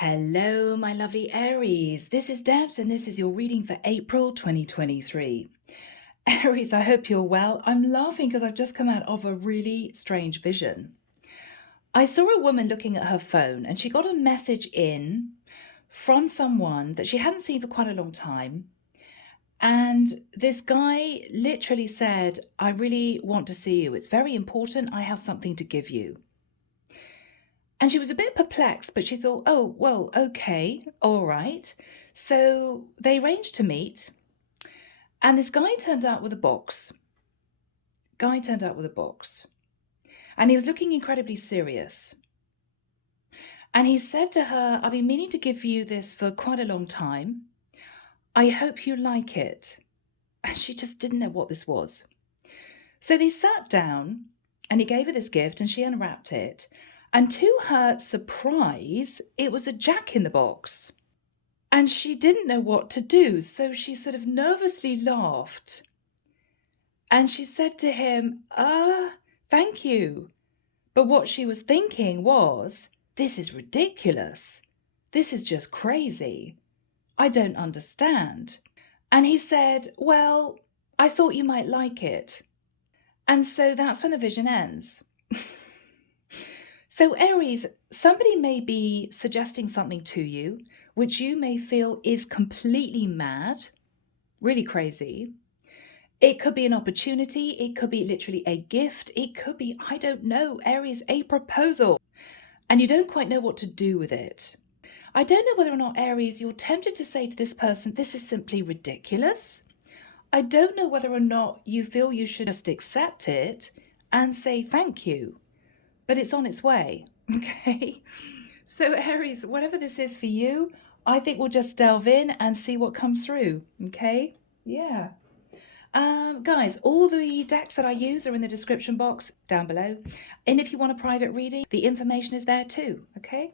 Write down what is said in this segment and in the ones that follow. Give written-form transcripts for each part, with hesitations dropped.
Hello, my lovely Aries. This is Debs, and this is your reading for April 2023. Aries, I hope you're well. I'm laughing because I've just come out of a really strange vision. I saw a woman looking at her phone, and she got a message in from someone that she hadn't seen for quite a long time. And this guy literally said, "I really want to see you. It's very important. I have something to give you." And she was a bit perplexed, but she thought, oh, well, okay, all right. So they arranged to meet, and this guy turned up with a box. And he was looking incredibly serious. And he said to her, "I've been meaning to give you this for quite a long time. I hope you like it." And she just didn't know what this was. So they sat down, and he gave her this gift, and she unwrapped it. And to her surprise, it was a jack in the box. And she didn't know what to do, so she sort of nervously laughed. And she said to him, thank you. But what she was thinking was, this is ridiculous. This is just crazy. I don't understand. And he said, well, I thought you might like it. And so that's when the vision ends. So Aries, somebody may be suggesting something to you, which you may feel is completely mad, really crazy. It could be an opportunity. It could be literally a gift. It could be, I don't know, Aries, a proposal. And you don't quite know what to do with it. I don't know whether or not, Aries, you're tempted to say to this person, this is simply ridiculous. I don't know whether or not you feel you should just accept it and say thank you. But it's on its way, okay? So Aries, whatever this is for you, I think we'll just delve in and see what comes through, okay? Yeah. Guys, all the decks that I use are in the description box down below. And if you want a private reading, the information is there too, okay?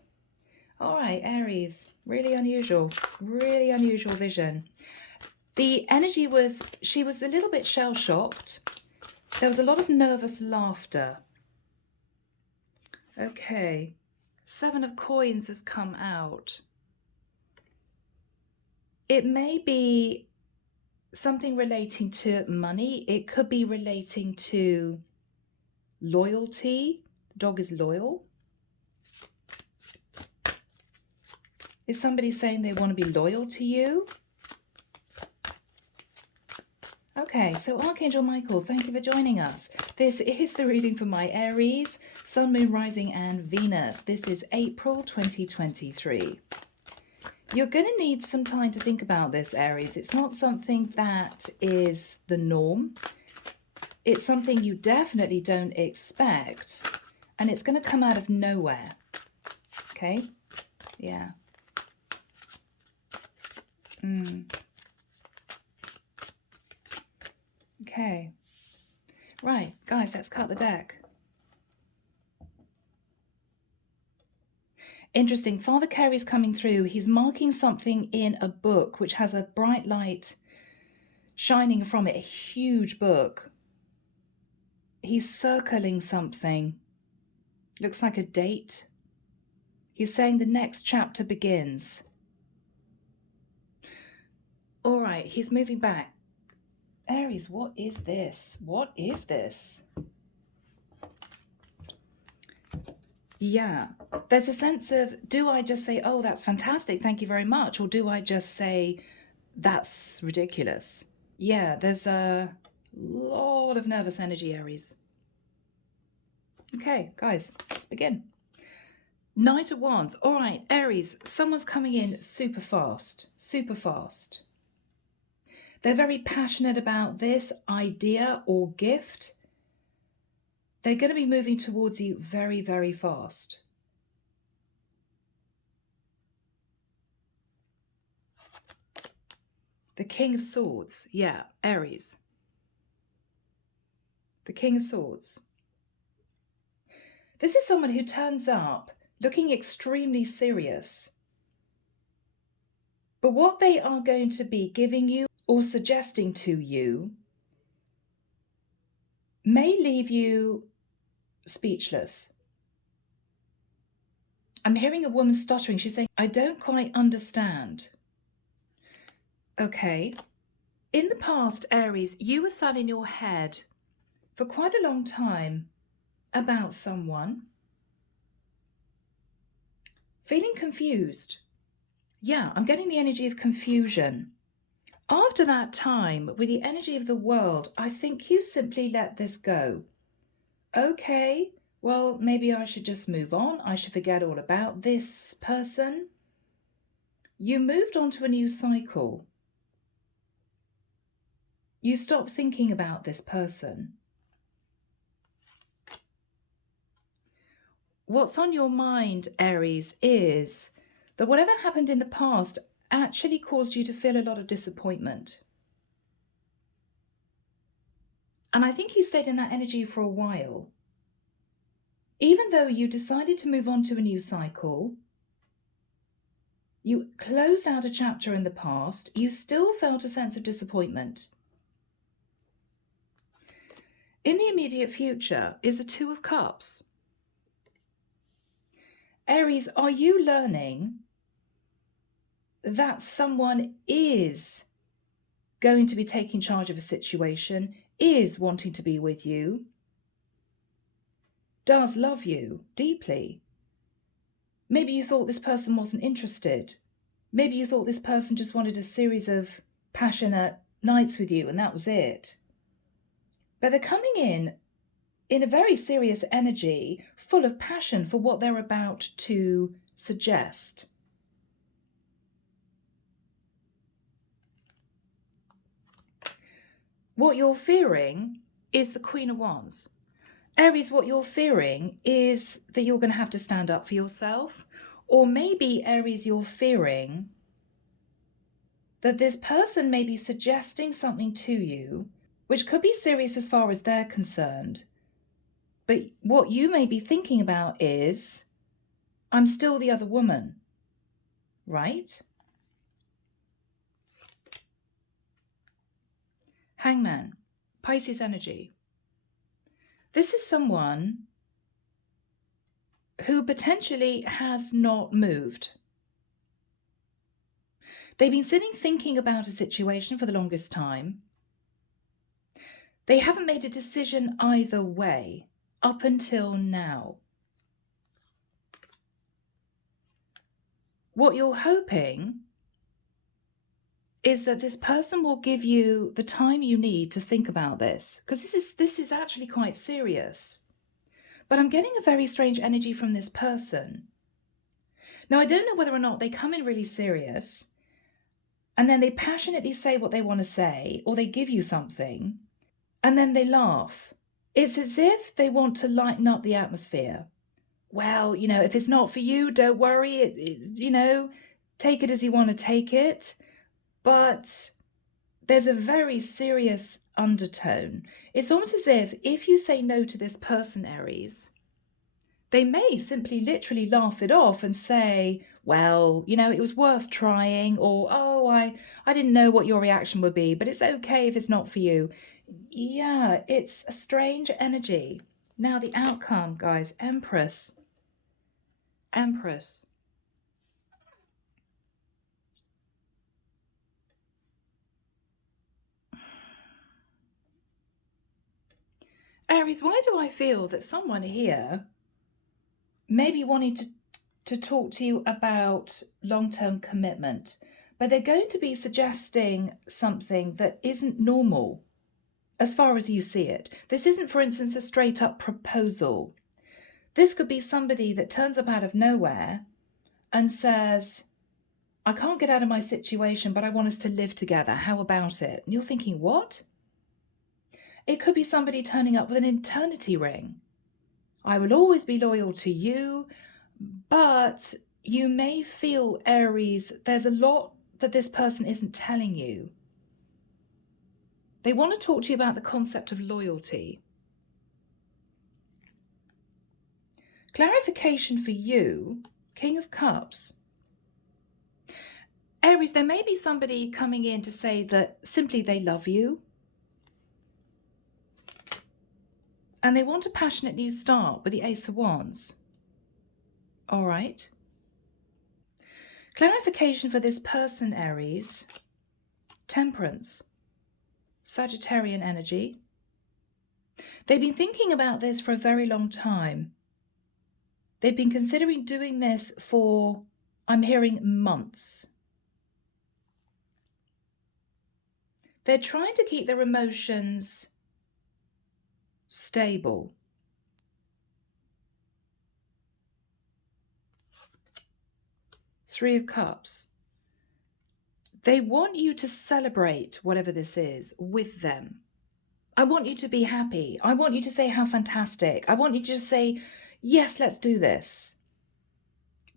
All right, Aries, really unusual vision. The energy was, she was a little bit shell-shocked. There was a lot of nervous laughter. Okay, 7 of Coins has come out. It may be something relating to money. It could be relating to loyalty. The dog is loyal. Is somebody saying they want to be loyal to you? Okay, so Archangel Michael, thank you for joining us. This is the reading for my Aries, Sun, Moon, Rising, and Venus. This is April 2023. You're going to need some time to think about this, Aries. It's not something that is the norm. It's something you definitely don't expect. And it's going to come out of nowhere. Okay? Yeah. Okay. Right, guys, let's cut the deck. Interesting. Father Carey's coming through. He's marking something in a book which has a bright light shining from it, a huge book. He's circling something. Looks like a date. He's saying the next chapter begins. All right, he's moving back. Aries, what is this? What is this? Yeah, there's a sense of, do I just say, oh, that's fantastic, thank you very much? Or do I just say, that's ridiculous? Yeah, there's a lot of nervous energy, Aries. Okay, guys, let's begin. Knight of Wands. All right, Aries, someone's coming in super fast, super fast. They're very passionate about this idea or gift. They're going to be moving towards you very, very fast. The King of Swords. Yeah, Aries. The King of Swords. This is someone who turns up looking extremely serious. But what they are going to be giving you or suggesting to you may leave you speechless. I'm hearing a woman stuttering. She's saying, I don't quite understand. Okay. In the past, Aries, you were sat in your head for quite a long time about someone, feeling confused. Yeah, I'm getting the energy of confusion. After that time, with the energy of the world, I think you simply let this go. Okay, well, maybe I should just move on. I should forget all about this person. You moved on to a new cycle. You stopped thinking about this person. What's on your mind, Aries, is that whatever happened in the past actually caused you to feel a lot of disappointment. And I think you stayed in that energy for a while. Even though you decided to move on to a new cycle, you closed out a chapter in the past, you still felt a sense of disappointment. In the immediate future is the Two of Cups. Aries, are you learning that someone is going to be taking charge of a situation, is wanting to be with you, does love you deeply? Maybe you thought this person wasn't interested. Maybe you thought this person just wanted a series of passionate nights with you and that was it. But they're coming in a very serious energy, full of passion for what they're about to suggest. What you're fearing is the Queen of Wands. Aries, what you're fearing is that you're going to have to stand up for yourself. Or maybe, Aries, you're fearing that this person may be suggesting something to you, which could be serious as far as they're concerned. But what you may be thinking about is, I'm still the other woman, right? Hangman, Pisces energy. This is someone who potentially has not moved. They've been sitting thinking about a situation for the longest time. They haven't made a decision either way up until now. What you're hoping is that this person will give you the time you need to think about this, because this is actually quite serious. But I'm getting a very strange energy from this person. Now, I don't know whether or not they come in really serious and then they passionately say what they want to say, or they give you something and then they laugh. It's as if they want to lighten up the atmosphere. Well, if it's not for you, don't worry. Take it as you want to take it. But there's a very serious undertone. It's almost as if you say no to this person, Aries, they may simply literally laugh it off and say, well, it was worth trying, or, oh, I didn't know what your reaction would be, but it's okay if it's not for you. Yeah, it's a strange energy. Now the outcome, guys, Empress. Empress. Aries, why do I feel that someone here may be wanting to talk to you about long-term commitment, but they're going to be suggesting something that isn't normal as far as you see it. This isn't, for instance, a straight-up proposal. This could be somebody that turns up out of nowhere and says, I can't get out of my situation, but I want us to live together. How about it? And you're thinking, what? It could be somebody turning up with an eternity ring. I will always be loyal to you, but you may feel, Aries, there's a lot that this person isn't telling you. They want to talk to you about the concept of loyalty. Clarification for you, King of Cups. Aries, there may be somebody coming in to say that simply they love you and they want a passionate new start with the Ace of Wands. All right. Clarification for this person, Aries. Temperance. Sagittarian energy. They've been thinking about this for a very long time. They've been considering doing this for, I'm hearing, months. They're trying to keep their emotions stable. Three of Cups. They want you to celebrate whatever this is with them. I want you to be happy. I want you to say how fantastic. I want you to just say, yes, let's do this.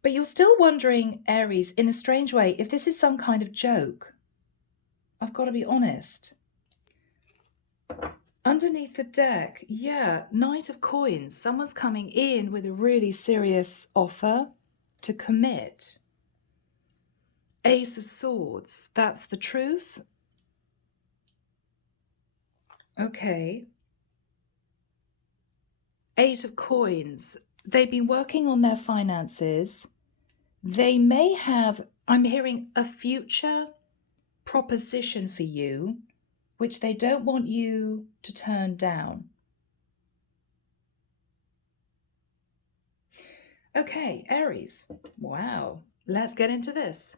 But you're still wondering, Aries, in a strange way, if this is some kind of joke. I've got to be honest. Underneath the deck, yeah, Knight of Coins. Someone's coming in with a really serious offer to commit. Ace of Swords, that's the truth. Okay. Eight of Coins, they've been working on their finances. They may have, I'm hearing, a future proposition for you, which they don't want you to turn down. Okay, Aries. Wow, let's get into this.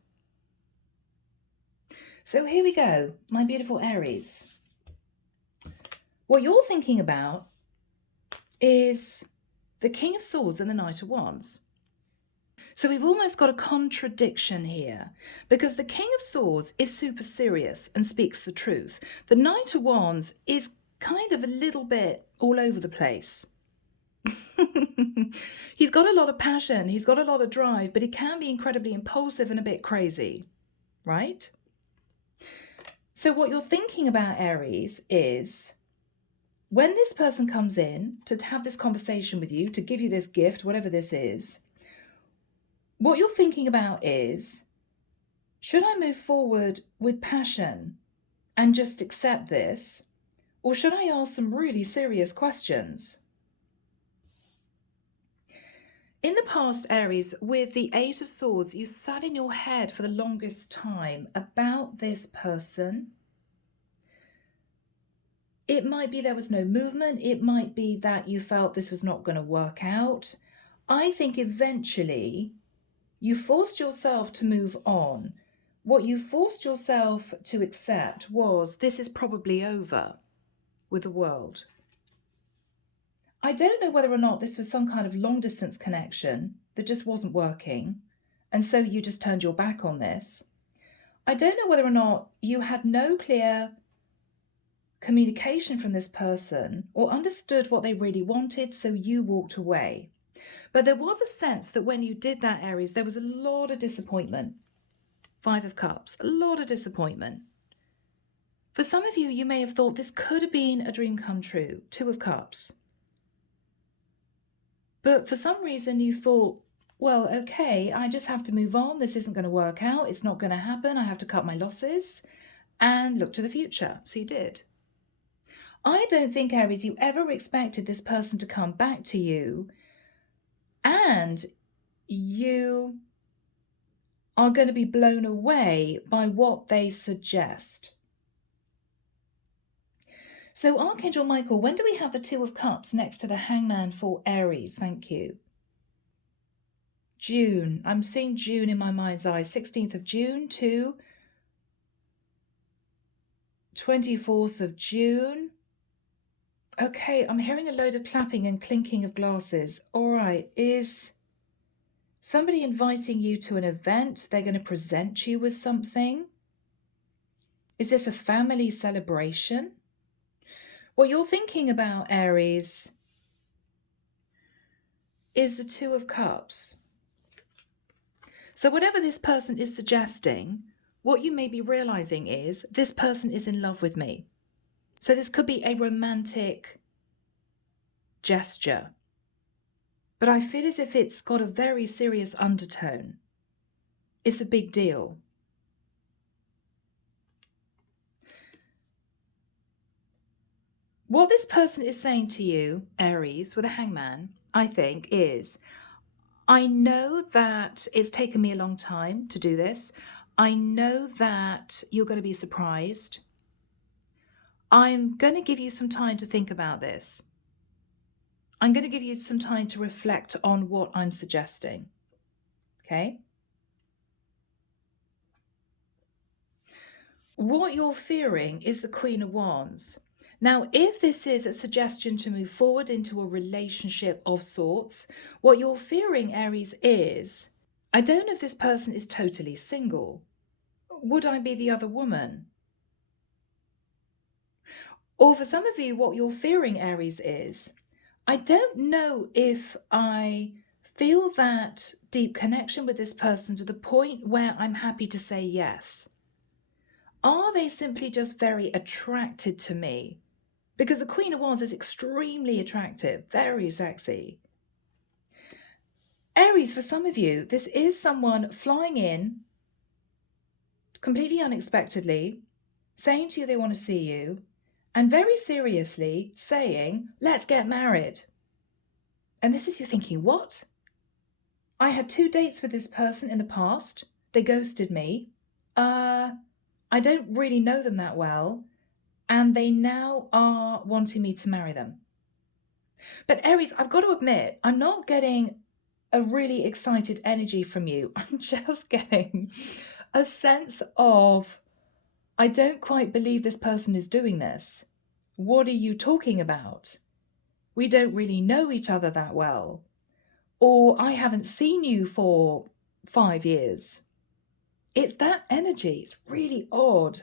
So here we go, my beautiful Aries. What you're thinking about is the King of Swords and the Knight of Wands. So we've almost got a contradiction here, because the King of Swords is super serious and speaks the truth. The Knight of Wands is kind of a little bit all over the place. He's got a lot of passion, he's got a lot of drive, but he can be incredibly impulsive and a bit crazy, right? So what you're thinking about, Aries, is when this person comes in to have this conversation with you, to give you this gift, whatever this is, what you're thinking about is, should I move forward with passion and just accept this? Or should I ask some really serious questions? In the past, Aries, with the Eight of Swords, you sat in your head for the longest time about this person. It might be there was no movement. It might be that you felt this was not going to work out. I think eventually you forced yourself to move on. What you forced yourself to accept was, this is probably over with the world. I don't know whether or not this was some kind of long distance connection that just wasn't working, and so you just turned your back on this. I don't know whether or not you had no clear communication from this person or understood what they really wanted, so you walked away. But there was a sense that when you did that, Aries, there was a lot of disappointment. Five of Cups, a lot of disappointment. For some of you, you may have thought this could have been a dream come true. Two of Cups. But for some reason you thought, well, okay, I just have to move on. This isn't going to work out. It's not going to happen. I have to cut my losses and look to the future. So you did. I don't think, Aries, you ever expected this person to come back to you, and you are going to be blown away by what they suggest. So Archangel Michael, when do we have the Two of Cups next to the Hangman for Aries? Thank you. June. I'm seeing June in my mind's eye. 16th of June to 24th of June. Okay, I'm hearing a load of clapping and clinking of glasses. All right, is somebody inviting you to an event? They're going to present you with something? Is this a family celebration? What you're thinking about, Aries, is the Two of Cups. So whatever this person is suggesting, what you may be realizing is this person is in love with me. So this could be a romantic gesture, but I feel as if it's got a very serious undertone. It's a big deal. What this person is saying to you, Aries, with a hangman, I think, is, I know that it's taken me a long time to do this. I know that you're going to be surprised. I'm going to give you some time to think about this. I'm going to give you some time to reflect on what I'm suggesting. Okay? What you're fearing is the Queen of Wands. Now, if this is a suggestion to move forward into a relationship of sorts, what you're fearing, Aries, is I don't know if this person is totally single. Would I be the other woman? Or for some of you, what you're fearing, Aries, is I don't know if I feel that deep connection with this person to the point where I'm happy to say yes. Are they simply just very attracted to me? Because the Queen of Wands is extremely attractive, very sexy. Aries, for some of you, this is someone flying in completely unexpectedly, saying to you they want to see you, and very seriously saying, let's get married. And this is you thinking, what? I had 2 dates with this person in the past. They ghosted me. I don't really know them that well. And they now are wanting me to marry them. But Aries, I've got to admit, I'm not getting a really excited energy from you. I'm just getting a sense of, I don't quite believe this person is doing this. What are you talking about? We don't really know each other that well. Or I haven't seen you for 5 years. It's that energy. It's really odd.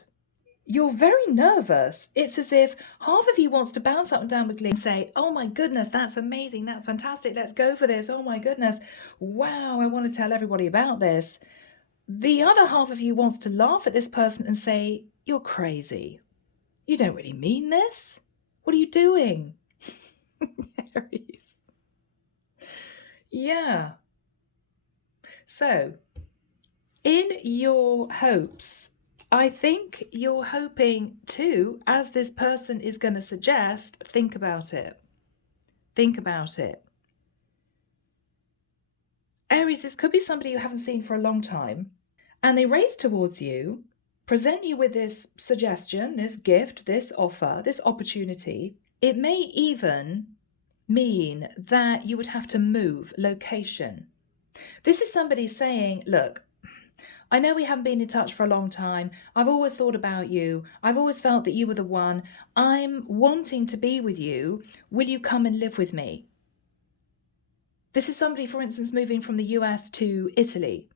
You're very nervous. It's as if half of you wants to bounce up and down with glee and say, oh my goodness, that's amazing. That's fantastic. Let's go for this. Oh my goodness. Wow, I want to tell everybody about this. The other half of you wants to laugh at this person and say, you're crazy. You don't really mean this. What are you doing? Aries. Yeah. So, in your hopes, I think you're hoping too, as this person is going to suggest, think about it. Think about it. Aries, this could be somebody you haven't seen for a long time, and they race towards you, present you with this suggestion, this gift, this offer, this opportunity. It may even mean that you would have to move location. This is somebody saying, look, I know we haven't been in touch for a long time. I've always thought about you. I've always felt that you were the one. I'm wanting to be with you. Will you come and live with me? This is somebody, for instance, moving from the US to Italy.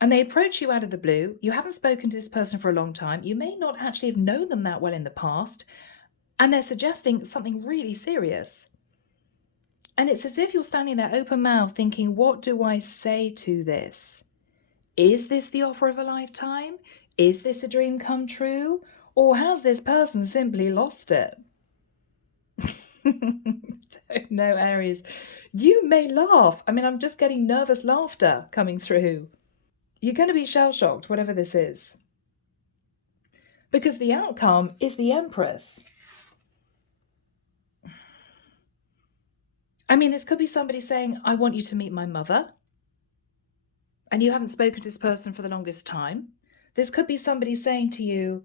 And they approach you out of the blue. You haven't spoken to this person for a long time. You may not actually have known them that well in the past. And they're suggesting something really serious. And it's as if you're standing there open mouthed thinking, what do I say to this? Is this the offer of a lifetime? Is this a dream come true? Or has this person simply lost it? Don't know, Aries. You may laugh. I mean, I'm just getting nervous laughter coming through. You're going to be shell-shocked, whatever this is. Because the outcome is the Empress. I mean, this could be somebody saying, I want you to meet my mother. And you haven't spoken to this person for the longest time. This could be somebody saying to you,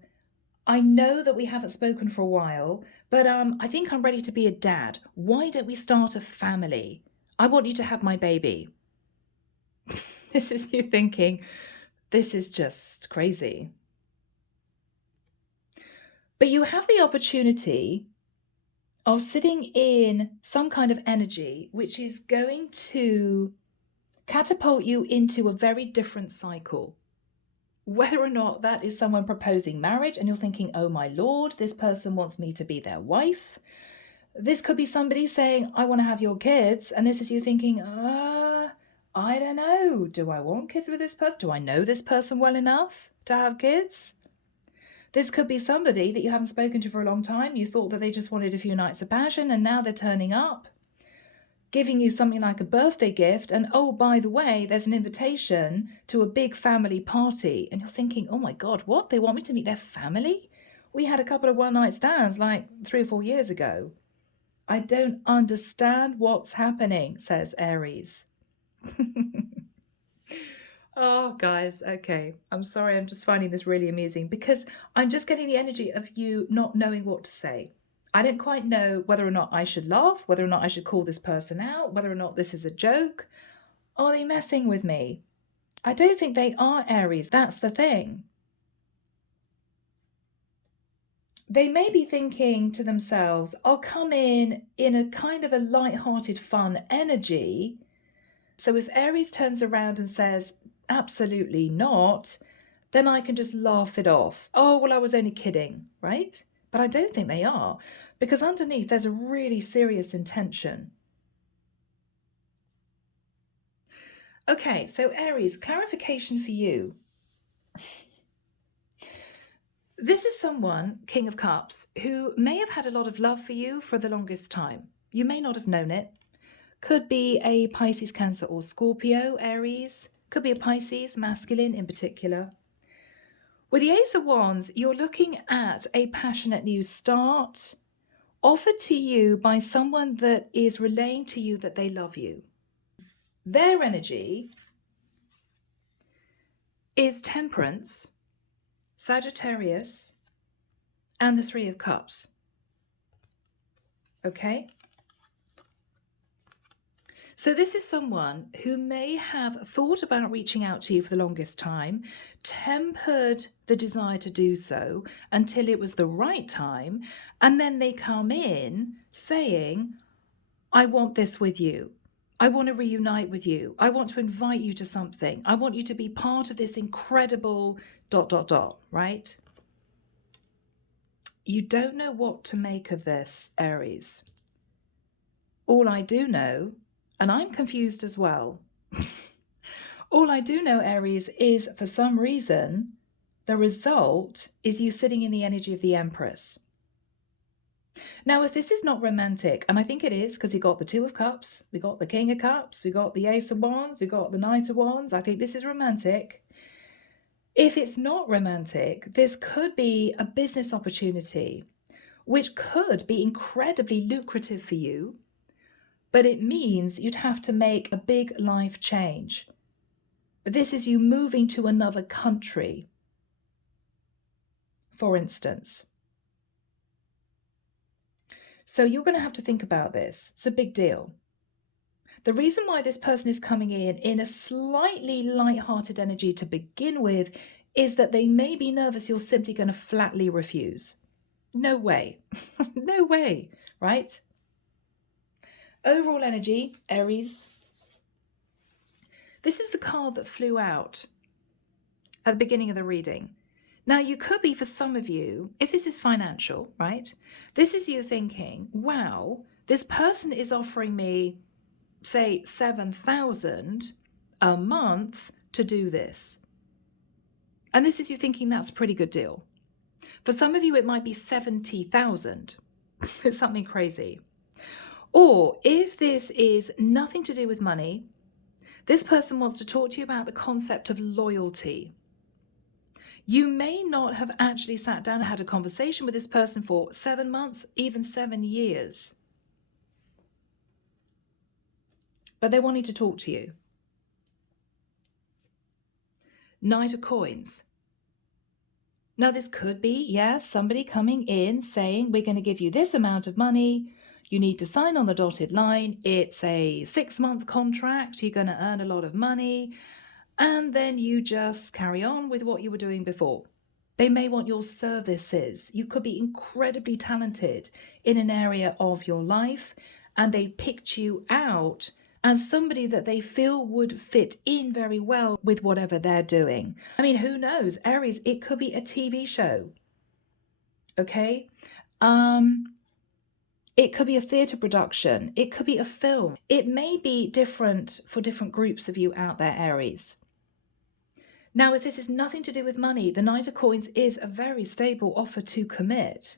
I know that we haven't spoken for a while, but I think I'm ready to be a dad. Why don't we start a family? I want you to have my baby. This is you thinking, this is just crazy. But you have the opportunity of sitting in some kind of energy which is going to catapult you into a very different cycle. Whether or not that is someone proposing marriage and you're thinking, oh my Lord, this person wants me to be their wife. This could be somebody saying, I want to have your kids. And this is you thinking, I don't know. Do I want kids with this person? Do I know this person well enough to have kids? This could be somebody that you haven't spoken to for a long time. You thought that they just wanted a few nights of passion and now they're turning up, giving you something like a birthday gift. And oh, by the way, there's an invitation to a big family party. And you're thinking, oh my God, what? They want me to meet their family? We had a couple of one-night stands like 3 or 4 years ago. I don't understand what's happening, says Aries. Oh, guys, okay. I'm sorry, I'm just finding this really amusing because I'm just getting the energy of you not knowing what to say. I don't quite know whether or not I should laugh, whether or not I should call this person out, whether or not this is a joke. Are they messing with me? I don't think they are, Aries. That's the thing. They may be thinking to themselves, I'll come in a kind of a light-hearted, fun energy. So if Aries turns around and says, absolutely not, then I can just laugh it off. Oh, well, I was only kidding, right? But I don't think they are, because underneath there's a really serious intention. Okay, so Aries, clarification for you. This is someone, King of Cups, who may have had a lot of love for you for the longest time. You may not have known it. Could be a Pisces, Cancer, or Scorpio, Aries. Could be a Pisces, masculine in particular. With the Ace of Wands, you're looking at a passionate new start offered to you by someone that is relaying to you that they love you. Their energy is Temperance, Sagittarius, and the Three of Cups. Okay? So this is someone who may have thought about reaching out to you for the longest time, tempered the desire to do so until it was the right time, and then they come in saying, I want this with you. I want to reunite with you. I want to invite you to something. I want you to be part of this incredible ... right? You don't know what to make of this, Aries. All I do know, and I'm confused as well, all I do know, Aries, is for some reason, the result is you sitting in the energy of the Empress. Now, if this is not romantic, and I think it is because you got the Two of Cups, we got the King of Cups, we got the Ace of Wands, we got the Knight of Wands, I think this is romantic. If it's not romantic, this could be a business opportunity, which could be incredibly lucrative for you, but it means you'd have to make a big life change. This is you moving to another country, for instance. So you're going to have to think about this. It's a big deal. The reason why this person is coming in a slightly light-hearted energy to begin with is that they may be nervous you're simply going to flatly refuse. No way. No way, right? Overall energy, Aries. This is the card that flew out at the beginning of the reading. Now, you could be, for some of you, if this is financial, right? This is you thinking, wow, this person is offering me, say, 7,000 a month to do this. And this is you thinking that's a pretty good deal. For some of you, it might be 70,000. It's something crazy. Or if this is nothing to do with money, this person wants to talk to you about the concept of loyalty. You may not have actually sat down and had a conversation with this person for 7 months, even 7 years. But they're wanting to talk to you. Knight of Coins. Now, this could be, somebody coming in saying, we're going to give you this amount of money. You need to sign on the dotted line. It's a 6-month contract. You're going to earn a lot of money. And then you just carry on with what you were doing before. They may want your services. You could be incredibly talented in an area of your life, and they picked you out as somebody that they feel would fit in very well with whatever they're doing. I mean, who knows? Aries, it could be a TV show. Okay? It could be a theatre production. It could be a film. It may be different for different groups of you out there, Aries. Now, if this is nothing to do with money, the Knight of Coins is a very stable offer to commit.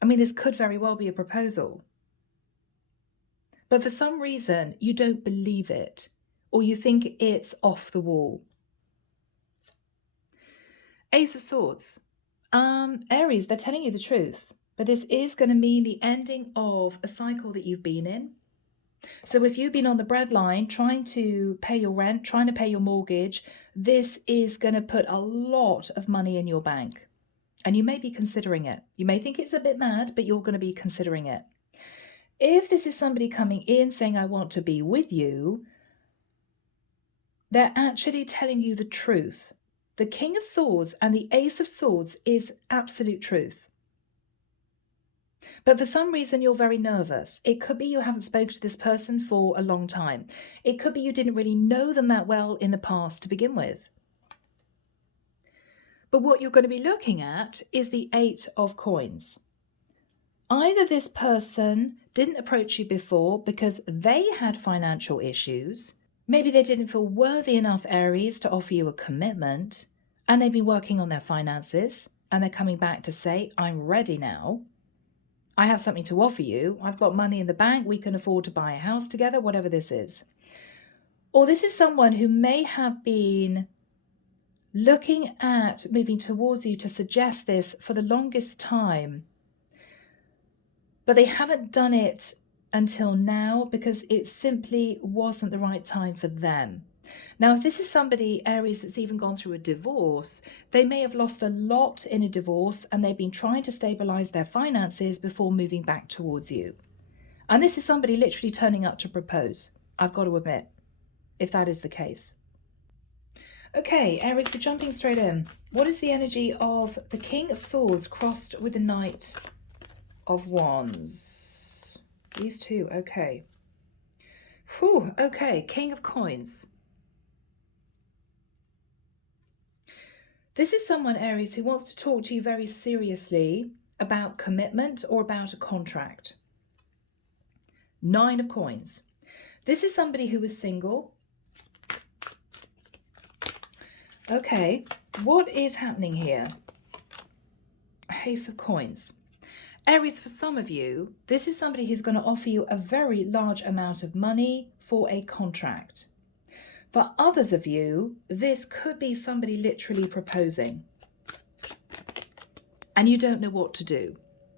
I mean, this could very well be a proposal. But for some reason, you don't believe it, or you think it's off the wall. Ace of Swords. Aries, they're telling you the truth. But this is going to mean the ending of a cycle that you've been in. So if you've been on the breadline trying to pay your rent, trying to pay your mortgage, this is going to put a lot of money in your bank. And you may be considering it. You may think it's a bit mad, but you're going to be considering it. If this is somebody coming in saying, I want to be with you, they're actually telling you the truth. The King of Swords and the Ace of Swords is absolute truth. But for some reason, you're very nervous. It could be you haven't spoken to this person for a long time. It could be you didn't really know them that well in the past to begin with. But what you're going to be looking at is the 8 of Coins. Either this person didn't approach you before because they had financial issues. Maybe they didn't feel worthy enough, Aries, to offer you a commitment, and they've been working on their finances, and they're coming back to say, I'm ready now. I have something to offer you. I've got money in the bank. We can afford to buy a house together, whatever this is. Or this is someone who may have been looking at moving towards you to suggest this for the longest time, but they haven't done it until now because it simply wasn't the right time for them. Now, if this is somebody, Aries, that's even gone through a divorce, they may have lost a lot in a divorce and they've been trying to stabilize their finances before moving back towards you. And this is somebody literally turning up to propose, I've got to admit, if that is the case. Okay, Aries, we're jumping straight in. What is the energy of the King of Swords crossed with the Knight of Wands? These two, okay. Whew, okay, King of Coins. This is someone, Aries, who wants to talk to you very seriously about commitment or about a contract. 9 of Coins. This is somebody who is single. Okay, what is happening here? Ace of Coins. Aries, for some of you, this is somebody who's going to offer you a very large amount of money for a contract. For others of you, this could be somebody literally proposing. And you don't know what to do.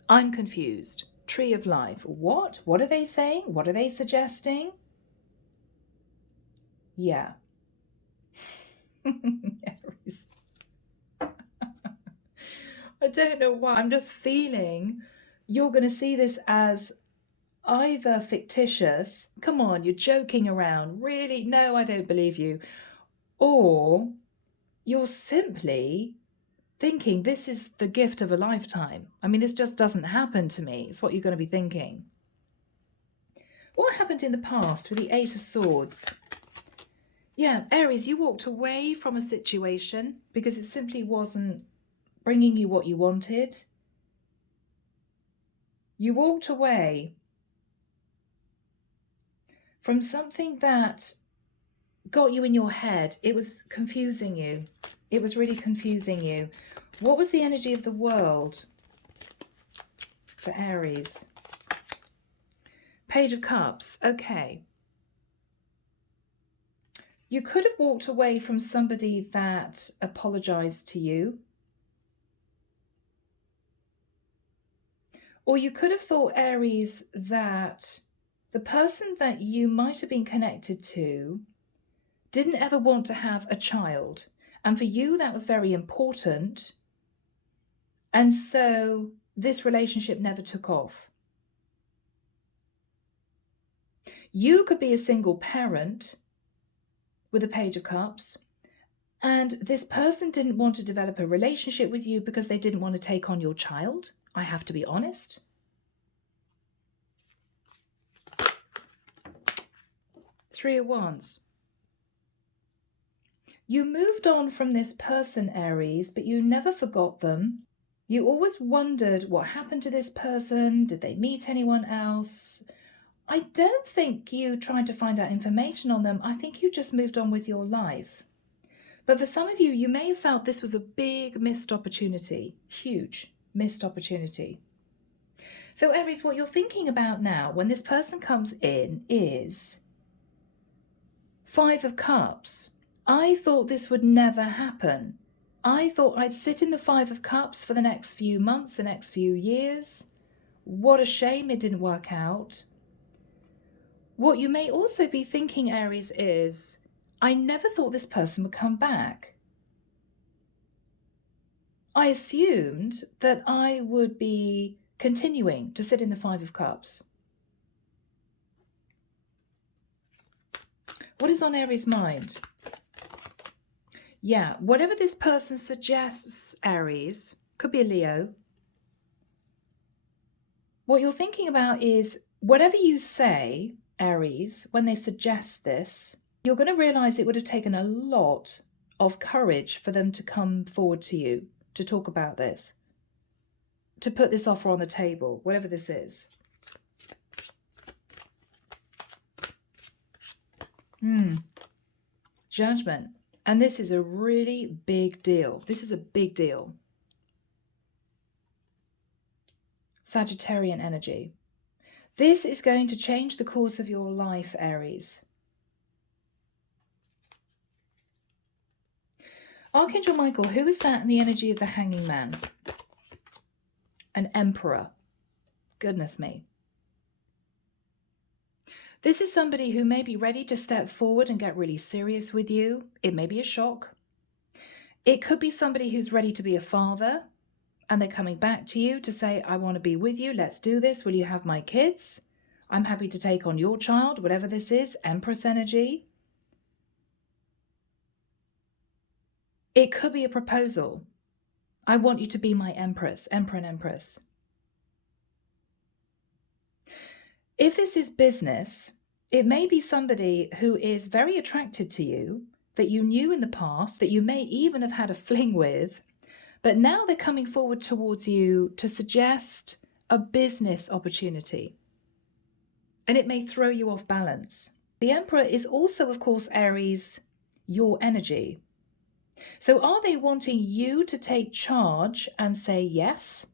I'm confused. Tree of Life. What? What are they saying? What are they suggesting? Yeah. Aries. I don't know why. I'm just feeling you're going to see this as either fictitious, come on, you're joking around, really, no, I don't believe you, or you're simply thinking this is the gift of a lifetime. I mean, this just doesn't happen to me. It's what you're going to be thinking. What happened in the past with the 8 of Swords? Yeah, Aries, you walked away from a situation because it simply wasn't bringing you what you wanted. You walked away from something that got you in your head. It was confusing you. It was really confusing you. What was the energy of the world for Aries? Page of Cups. Okay. You could have walked away from somebody that apologized to you. Or you could have thought, Aries, that the person that you might have been connected to didn't ever want to have a child. And for you, that was very important. And so this relationship never took off. You could be a single parent with a Page of Cups, and this person didn't want to develop a relationship with you because they didn't want to take on your child. I have to be honest. Three of Wands. You moved on from this person, Aries, but you never forgot them. You always wondered what happened to this person. Did they meet anyone else? I don't think you tried to find out information on them. I think you just moved on with your life. But for some of you, you may have felt this was a big missed opportunity, huge missed opportunity. So Aries, what you're thinking about now when this person comes in is 5 of Cups. I thought this would never happen. I thought I'd sit in the Five of Cups for the next few months, the next few years. What a shame it didn't work out. What you may also be thinking, Aries, is, I never thought this person would come back. I assumed that I would be continuing to sit in the Five of Cups. What is on Aries' mind? Yeah, whatever this person suggests, Aries, could be a Leo. What you're thinking about is whatever you say, Aries, when they suggest this, you're going to realize it would have taken a lot of courage for them to come forward to you to talk about this, to put this offer on the table, whatever this is. Judgment. And this is a really big deal. This is a big deal. Sagittarian energy. This is going to change the course of your life, Aries. Archangel Michael, who is sat in the energy of the Hanging Man? An Emperor. Goodness me. This is somebody who may be ready to step forward and get really serious with you. It may be a shock. It could be somebody who's ready to be a father and they're coming back to you to say, I want to be with you. Let's do this. Will you have my kids? I'm happy to take on your child, whatever this is. Empress energy. It could be a proposal. I want you to be my empress, emperor and empress. If this is business, it may be somebody who is very attracted to you, that you knew in the past, that you may even have had a fling with, but now they're coming forward towards you to suggest a business opportunity. And it may throw you off balance. The Emperor is also, of course, Aries, your energy. So are they wanting you to take charge and say yes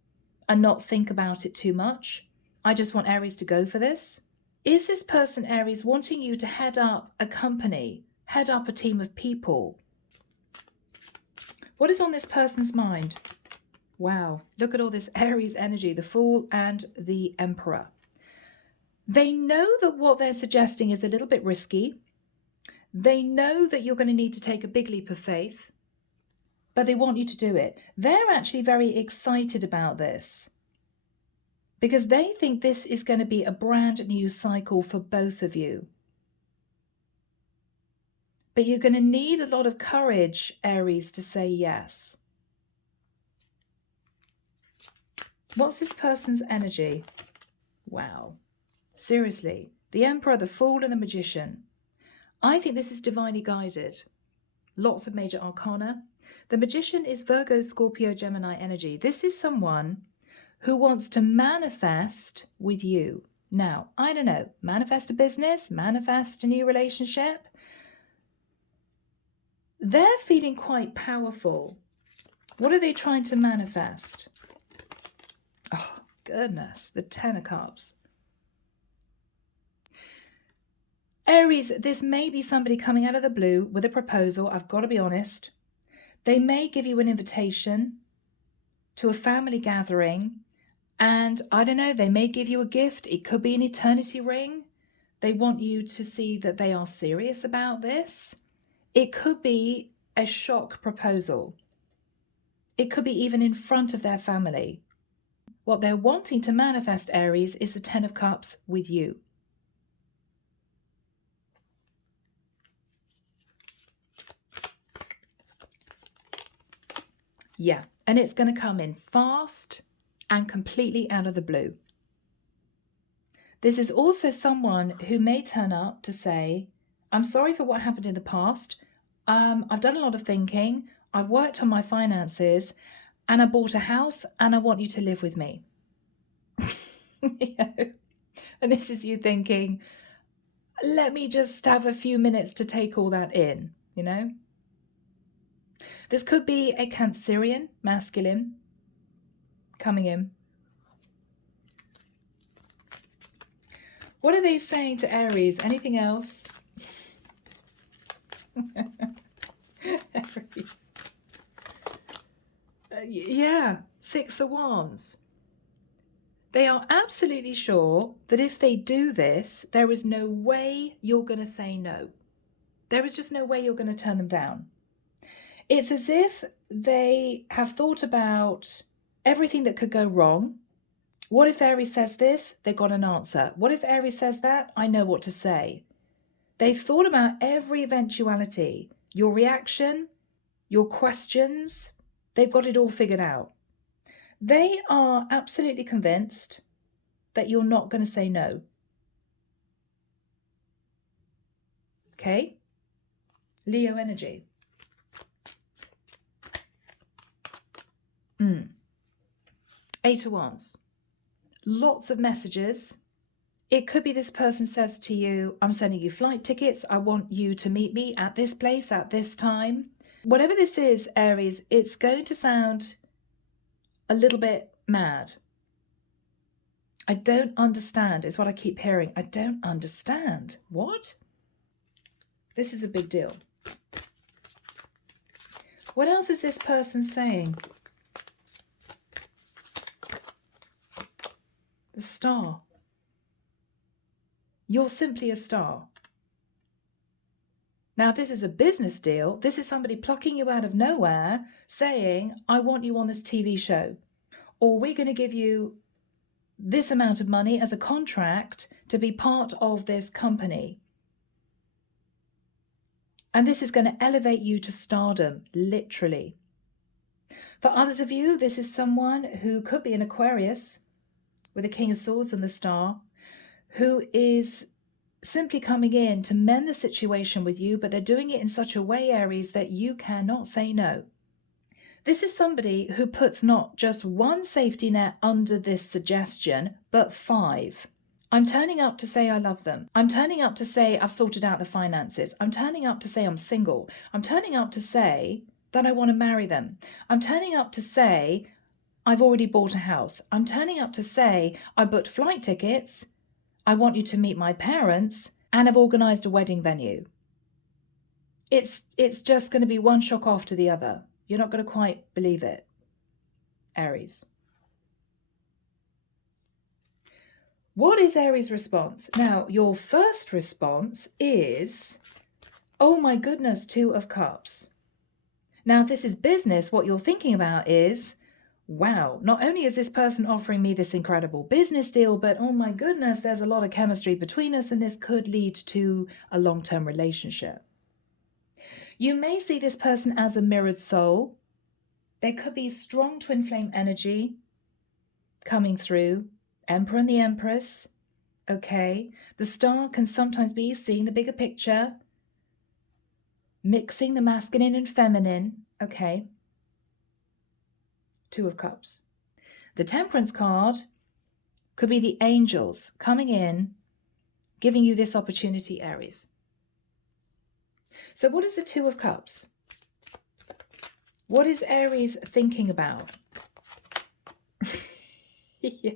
and not think about it too much? I just want Aries to go for this. Is this person, Aries, wanting you to head up a company, head up a team of people? What is on this person's mind? Wow, look at all this Aries energy, the Fool and the Emperor. They know that what they're suggesting is a little bit risky. They know that you're going to need to take a big leap of faith, but they want you to do it. They're actually very excited about this because they think this is going to be a brand new cycle for both of you. But you're going to need a lot of courage, Aries, to say yes. What's this person's energy? Wow. Seriously, the Emperor, the Fool, and the Magician. I think this is divinely guided. Lots of major arcana. The Magician is Virgo, Scorpio, Gemini energy. This is someone who wants to manifest with you. Now, I don't know, manifest a business, manifest a new relationship. They're feeling quite powerful. What are they trying to manifest? Oh, goodness, the Ten of Cups. Aries, this may be somebody coming out of the blue with a proposal. I've got to be honest. They may give you an invitation to a family gathering. And I don't know, they may give you a gift. It could be an eternity ring. They want you to see that they are serious about this. It could be a shock proposal. It could be even in front of their family. What they're wanting to manifest, Aries, is the Ten of Cups with you. Yeah, and it's going to come in fast and completely out of the blue. This is also someone who may turn up to say, I'm sorry for what happened in the past. I've done a lot of thinking. I've worked on my finances and I bought a house and I want you to live with me. You know? And this is you thinking, let me just have a few minutes to take all that in, you know? This could be a Cancerian, masculine, coming in. What are they saying to Aries? Anything else? Aries. Yeah, 6 of Wands. They are absolutely sure that if they do this, there is no way you're going to say no. There is just no way you're going to turn them down. It's as if they have thought about everything that could go wrong. What if Aries says this? They've got an answer. What if Aries says that? I know what to say. They've thought about every eventuality, your reaction, your questions. They've got it all figured out. They are absolutely convinced that you're not going to say no. Okay? Leo energy. 8 of Wands. Lots of messages. It could be this person says to you, I'm sending you flight tickets. I want you to meet me at this place at this time. Whatever this is, Aries, it's going to sound a little bit mad. I don't understand is what I keep hearing. I don't understand. What? This is a big deal. What else is this person saying? The Star. You're simply a star. Now, if this is a business deal, this is somebody plucking you out of nowhere saying, I want you on this TV show, or we're going to give you this amount of money as a contract to be part of this company. And this is going to elevate you to stardom, literally. For others of you, this is someone who could be an Aquarius with the King of Swords and the Star, who is simply coming in to mend the situation with you, but they're doing it in such a way, Aries, that you cannot say no. This is somebody who puts not just one safety net under this suggestion, but 5. I'm turning up to say I love them. I'm turning up to say I've sorted out the finances. I'm turning up to say I'm single. I'm turning up to say that I want to marry them. I'm turning up to say I've already bought a house. I'm turning up to say I booked flight tickets. I want you to meet my parents, and I've organised a wedding venue. It's just going to be one shock after the other. You're not going to quite believe it, Aries. What is Aries' response? Now, your first response is, oh my goodness, 2 of Cups. Now, if this is business, what you're thinking about is, wow, not only is this person offering me this incredible business deal, but oh my goodness, there's a lot of chemistry between us, and this could lead to a long-term relationship. You may see this person as a mirrored soul. There could be strong twin flame energy coming through. Emperor and the Empress. Okay. The Star can sometimes be seeing the bigger picture, mixing the masculine and feminine. Okay. 2 of Cups. The Temperance card could be the angels coming in, giving you this opportunity, Aries. So what is the 2 of Cups? What is Aries thinking about? Yeah,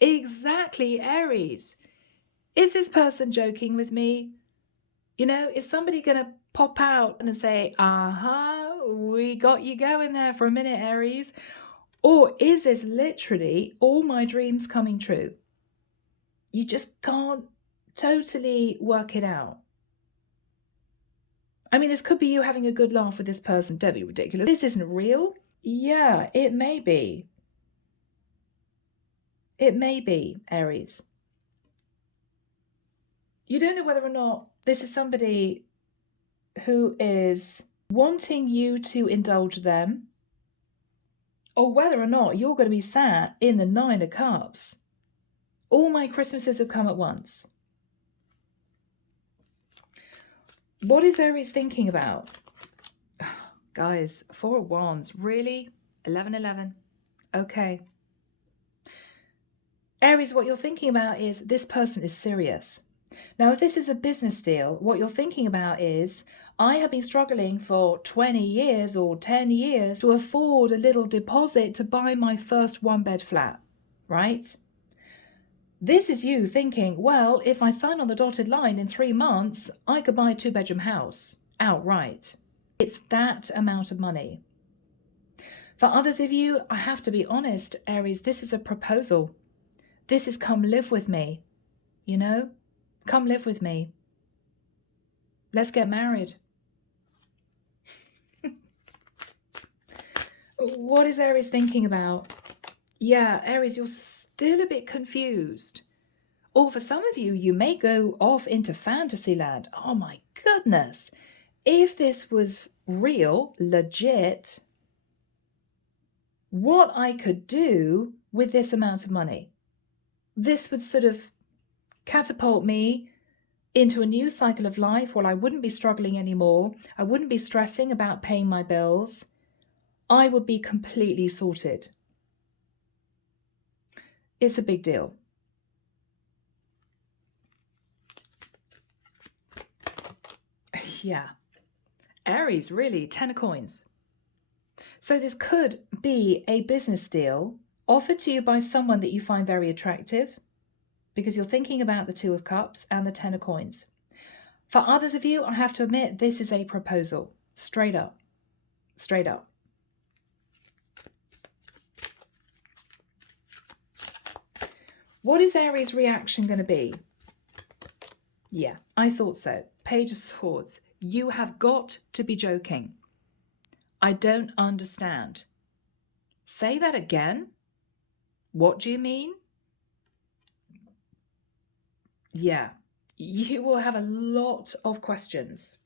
exactly, Aries. Is this person joking with me? You know, is somebody going to pop out and say, we got you going there for a minute, Aries? Or is this literally all my dreams coming true? You just can't totally work it out. I mean, this could be you having a good laugh with this person. Don't be ridiculous. This isn't real. Yeah, it may be. It may be, Aries. You don't know whether or not this is somebody who is wanting you to indulge them, or whether or not you're going to be sat in the 9 of Cups. All my Christmases have come at once. What is Aries thinking about? Guys, 4 of Wands. Really? 11-11. Okay. Aries, what you're thinking about is this person is serious. Now, if this is a business deal, what you're thinking about is, I have been struggling for 20 years or 10 years to afford a little deposit to buy my first 1-bed flat, right? This is you thinking, well, if I sign on the dotted line in 3 months, I could buy a 2-bedroom house outright. It's that amount of money. For others of you, I have to be honest, Aries, this is a proposal. This is come live with me, you know? Come live with me. Let's get married. What is Aries thinking about? Yeah, Aries, you're still a bit confused. Or for some of you, you may go off into fantasy land. Oh my goodness. If this was real, legit, what I could do with this amount of money. This would sort of catapult me into a new cycle of life where I wouldn't be struggling anymore. I wouldn't be stressing about paying my bills. I would be completely sorted. It's a big deal. Yeah. Aries, really, 10 of coins. So this could be a business deal offered to you by someone that you find very attractive, because you're thinking about the 2 of Cups and the 10 of coins. For others of you, I have to admit, this is a proposal. Straight up. Straight up. What is Aries' reaction going to be? Yeah, I thought so. Page of Swords. You have got to be joking. I don't understand. Say that again? What do you mean? Yeah, you will have a lot of questions.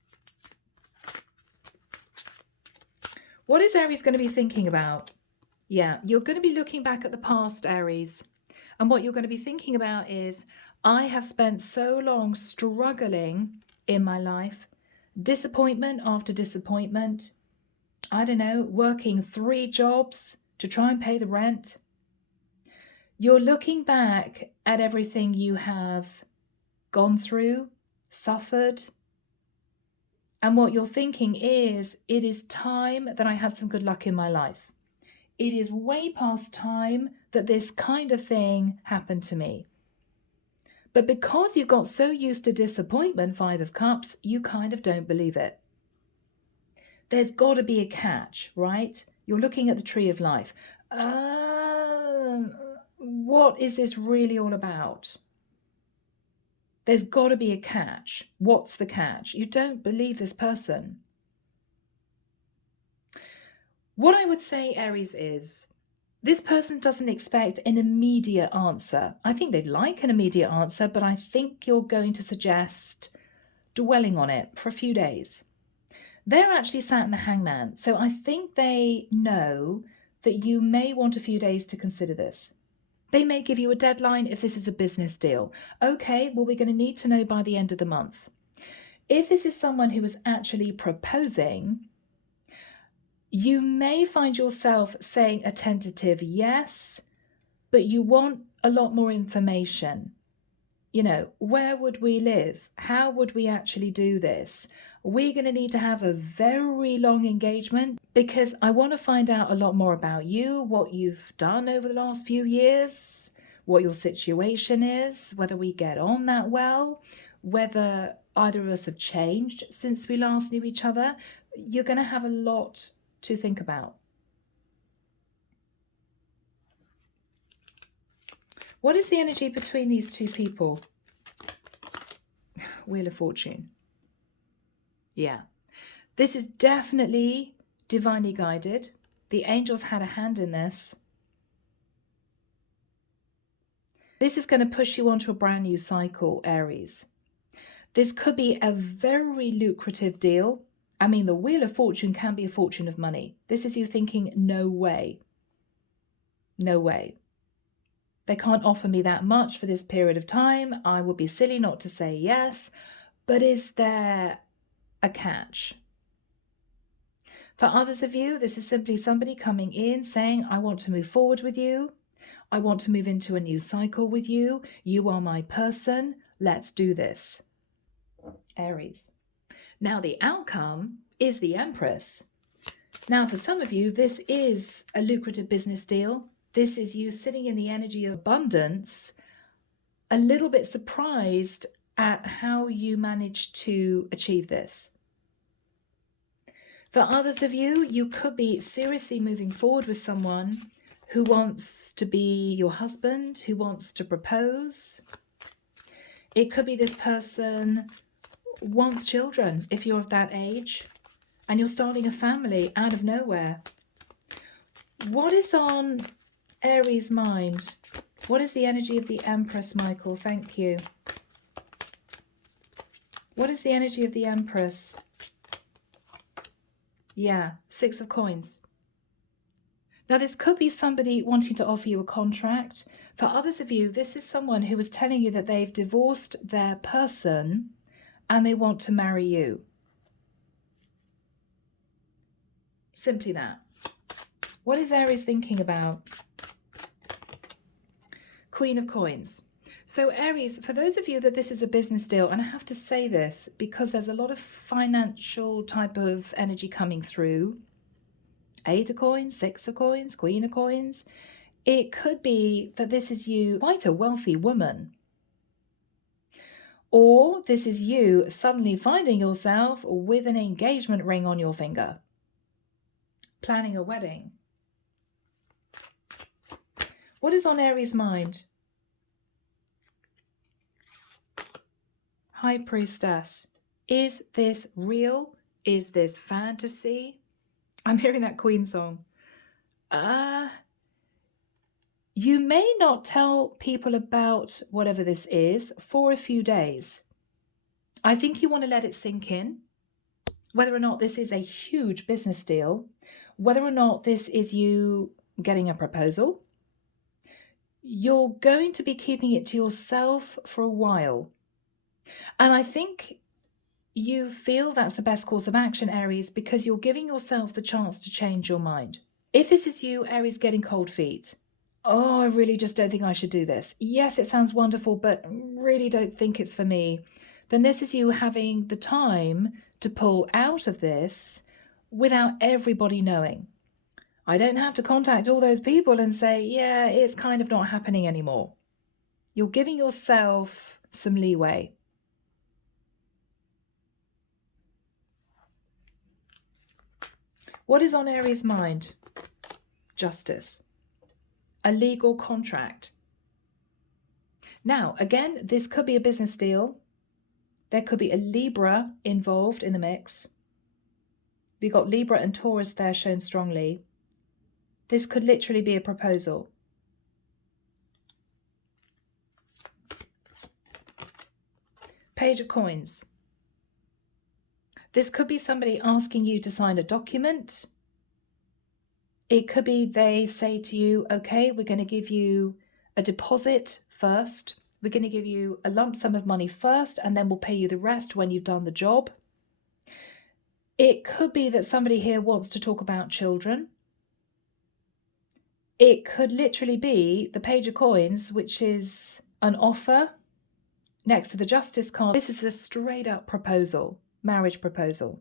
What is Aries going to be thinking about? Yeah, you're going to be looking back at the past, Aries. And what you're going to be thinking about is, I have spent so long struggling in my life, disappointment after disappointment. I don't know, working 3 jobs to try and pay the rent. You're looking back at everything you have gone through, suffered. And what you're thinking is, it is time that I had some good luck in my life. It is way past time that this kind of thing happened to me. But because you got so used to disappointment, 5 of Cups, you kind of don't believe it. There's got to be a catch, right? You're looking at the tree of life. What is this really all about? There's got to be a catch. What's the catch? You don't believe this person. What I would say, Aries, is this person doesn't expect an immediate answer. I think they'd like an immediate answer, but I think you're going to suggest dwelling on it for a few days. They're actually sat in the Hangman, so I think they know that you may want a few days to consider this. They may give you a deadline if this is a business deal. Okay, well, we're going to need to know by the end of the month. If this is someone who is actually proposing, you may find yourself saying a tentative yes, but you want a lot more information. You know, where would we live? How would we actually do this? We're going to need to have a very long engagement because I want to find out a lot more about you, what you've done over the last few years, what your situation is, whether we get on that well, whether either of us have changed since we last knew each other. You're going to have a lot to think about. What is the energy between these 2 people? Wheel of Fortune. Yeah. This is definitely divinely guided. The angels had a hand in this. This is going to push you onto a brand new cycle, Aries. This could be a very lucrative deal. I mean, the Wheel of Fortune can be a fortune of money. This is you thinking, no way. No way. They can't offer me that much for this period of time. I would be silly not to say yes. But is there a catch? For others of you, this is simply somebody coming in saying, I want to move forward with you. I want to move into a new cycle with you. You are my person. Let's do this. Aries. Now the outcome is the Empress. Now for some of you, this is a lucrative business deal. This is you sitting in the energy of abundance, a little bit surprised at how you managed to achieve this. For others of you, you could be seriously moving forward with someone who wants to be your husband, who wants to propose. It could be this person wants children if you're of that age and you're starting a family out of nowhere. What is on Aries' mind? What is the energy of the Empress, Michael? Thank you. What is the energy of the Empress? Yeah, 6 of coins. Now, this could be somebody wanting to offer you a contract. For others of you, this is someone who is telling you that they've divorced their person and they want to marry you. Simply that. What is Aries thinking about? Queen of Coins. So Aries, for those of you that this is a business deal, and I have to say this because there's a lot of financial type of energy coming through. 8 of coins, 6 of coins, Queen of coins. It could be that this is you, quite a wealthy woman. Or this is you suddenly finding yourself with an engagement ring on your finger. Planning a wedding. What is on Aries' mind? High Priestess. Is this real? Is this fantasy? I'm hearing that Queen song. You may not tell people about whatever this is for a few days. I think you want to let it sink in. Whether or not this is a huge business deal, whether or not this is you getting a proposal, you're going to be keeping it to yourself for a while. And I think you feel that's the best course of action, Aries, because you're giving yourself the chance to change your mind. If this is you, Aries, getting cold feet. Oh, I really just don't think I should do this. Yes, it sounds wonderful, but really don't think it's for me. Then this is you having the time to pull out of this without everybody knowing. I don't have to contact all those people and say, yeah, it's kind of not happening anymore. You're giving yourself some leeway. What is on Aries' mind? Justice. A legal contract. Now, again, this could be a business deal. There could be a Libra involved in the mix. We've got Libra and Taurus there shown strongly. This could literally be a proposal. Page of Coins. This could be somebody asking you to sign a document. It could be they say to you, okay, we're going to give you a deposit first. We're going to give you a lump sum of money first, and then we'll pay you the rest when you've done the job. It could be that somebody here wants to talk about children. It could literally be the Page of Coins, which is an offer next to the Justice card. This is a straight up proposal, marriage proposal.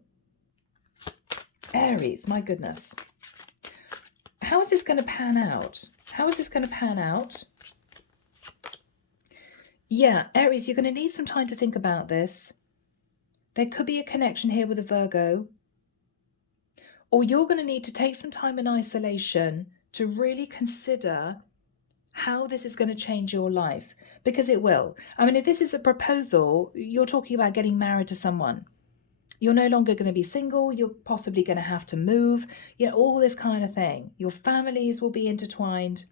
Aries, my goodness. How is this going to pan out? How is this going to pan out? Yeah, Aries, you're going to need some time to think about this. There could be a connection here with a Virgo. Or you're going to need to take some time in isolation to really consider how this is going to change your life. Because it will. I mean, if this is a proposal, you're talking about getting married to someone. You're no longer going to be single. You're possibly going to have to move. You know, all this kind of thing. Your families will be intertwined.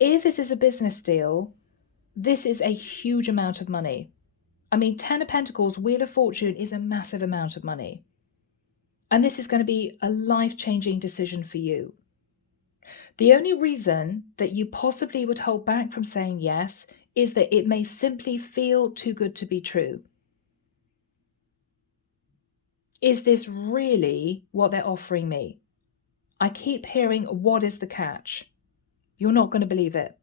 If this is a business deal, this is a huge amount of money. I mean, 10 of Pentacles, Wheel of Fortune is a massive amount of money. And this is going to be a life-changing decision for you. The only reason that you possibly would hold back from saying yes is that it may simply feel too good to be true. Is this really what they're offering me? I keep hearing, what is the catch? You're not going to believe it.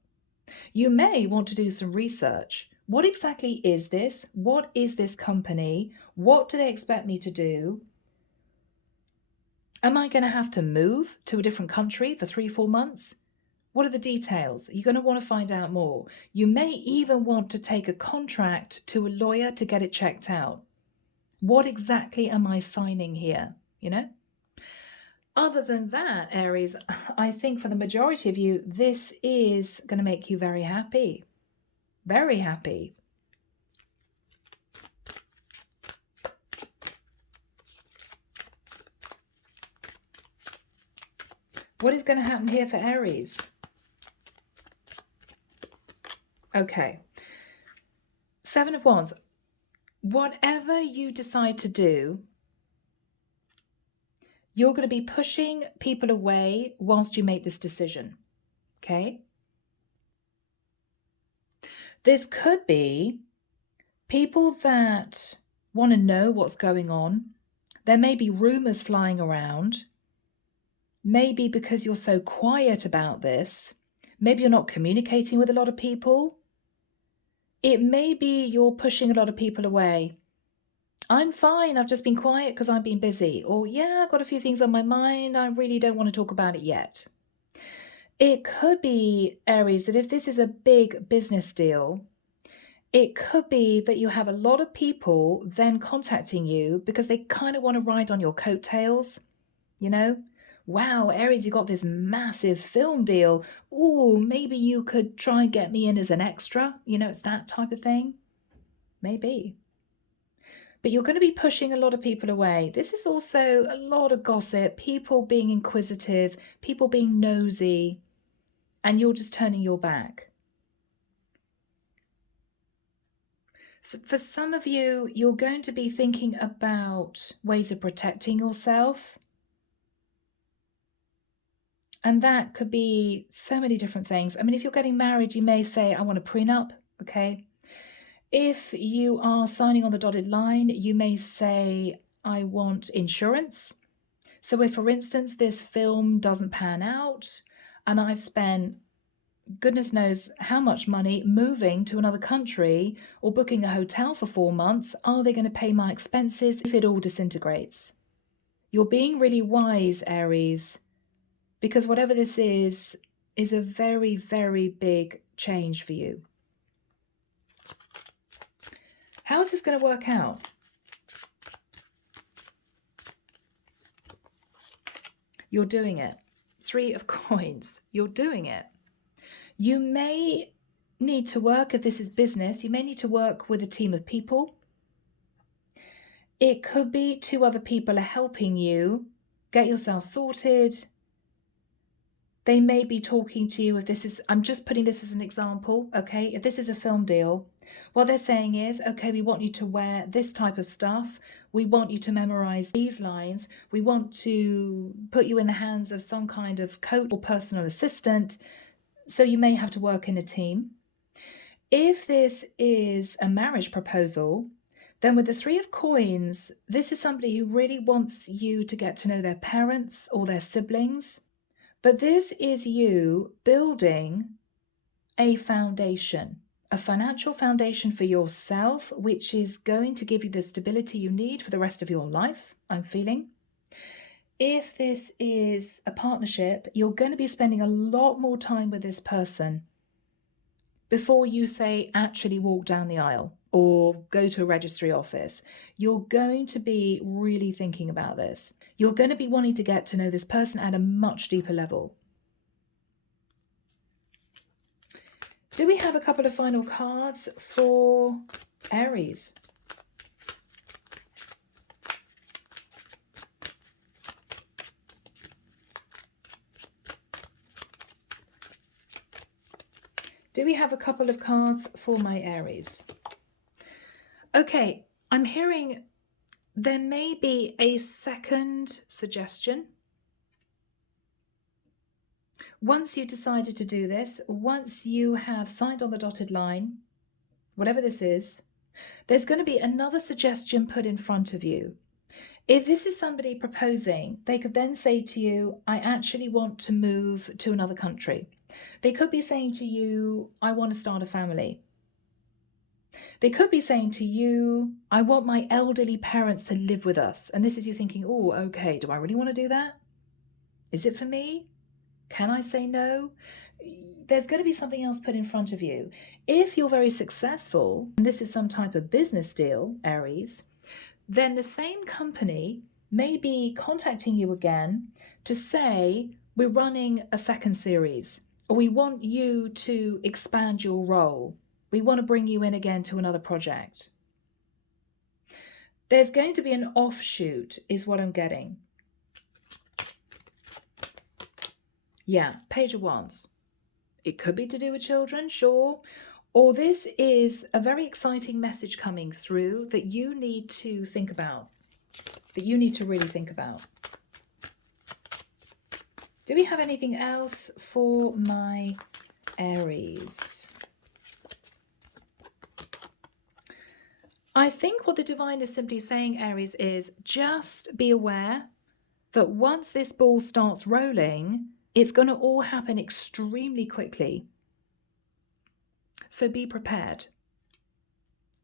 You may want to do some research. What exactly is this? What is this company? What do they expect me to do? Am I going to have to move to a different country for 3-4 months? What are the details? You're going to want to find out more. You may even want to take a contract to a lawyer to get it checked out. What exactly am I signing here? You know? Other than that, Aries, I think for the majority of you, this is going to make you very happy. Very happy. What is going to happen here for Aries? Okay. Seven of Wands. Whatever you decide to do, you're going to be pushing people away whilst you make this decision. Okay? This could be people that want to know what's going on. There may be rumors flying around. Maybe because you're so quiet about this, maybe you're not communicating with a lot of people. It may be you're pushing a lot of people away. I'm fine, I've just been quiet because I've been busy. Or, yeah, I've got a few things on my mind, I really don't want to talk about it yet. It could be, Aries, that if this is a big business deal, it could be that you have a lot of people then contacting you because they kind of want to ride on your coattails, you know? Wow, Aries, you got this massive film deal. Ooh, maybe you could try and get me in as an extra. You know, it's that type of thing. Maybe. But you're going to be pushing a lot of people away. This is also a lot of gossip, people being inquisitive, people being nosy, and you're just turning your back. So for some of you, you're going to be thinking about ways of protecting yourself. And that could be so many different things. I mean, if you're getting married, you may say, I want a prenup, okay? If you are signing on the dotted line, you may say, I want insurance. So if, for instance, this film doesn't pan out and I've spent goodness knows how much money moving to another country or booking a hotel for 4 months, are they going to pay my expenses if it all disintegrates? You're being really wise, Aries, because whatever this is a very, very big change for you. How is this going to work out? You're doing it. 3 of Coins. You're doing it. You may need to work, if this is business, you may need to work with a team of people. It could be 2 other people are helping you get yourself sorted. They may be talking to you if this is, I'm just putting this as an example, okay? If this is a film deal, what they're saying is, okay, we want you to wear this type of stuff. We want you to memorize these lines. We want to put you in the hands of some kind of coach or personal assistant. So you may have to work in a team. If this is a marriage proposal, then with the 3 of Coins, this is somebody who really wants you to get to know their parents or their siblings. But this is you building a foundation, a financial foundation for yourself, which is going to give you the stability you need for the rest of your life, I'm feeling. If this is a partnership, you're going to be spending a lot more time with this person before you say actually walk down the aisle or go to a registry office. You're going to be really thinking about this. You're going to be wanting to get to know this person at a much deeper level. Do we have a couple of final cards for Aries? Do we have a couple of cards for my Aries? Okay, I'm hearing there may be a second suggestion. Once you decided to do this, once you have signed on the dotted line, whatever this is, there's going to be another suggestion put in front of you. If this is somebody proposing, they could then say to you, I actually want to move to another country. They could be saying to you, I want to start a family. They could be saying to you, I want my elderly parents to live with us. And this is you thinking, oh, okay, do I really want to do that? Is it for me? Can I say no? There's going to be something else put in front of you. If you're very successful, and this is some type of business deal, Aries, then the same company may be contacting you again to say, we're running a second series, or we want you to expand your role. We want to bring you in again to another project. There's going to be an offshoot, is what I'm getting. Yeah, Page of Wands. It could be to do with children, sure. Or this is a very exciting message coming through that you need to think about, that you need to really think about. Do we have anything else for my Aries? I think what the divine is simply saying, Aries, is just be aware that once this ball starts rolling, it's going to all happen extremely quickly. So be prepared.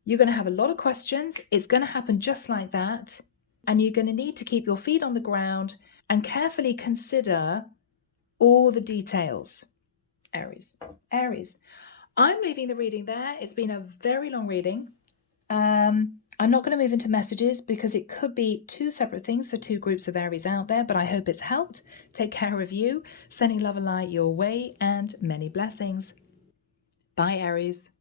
You're going to have a lot of questions. It's going to happen just like that. And you're going to need to keep your feet on the ground and carefully consider all the details. Aries. I'm leaving the reading there. It's been a very long reading. I'm not going to move into messages because it could be two separate things for two groups of Aries out there, but I hope it's helped. Take care of you, sending love and light your way, and many blessings. Bye, Aries.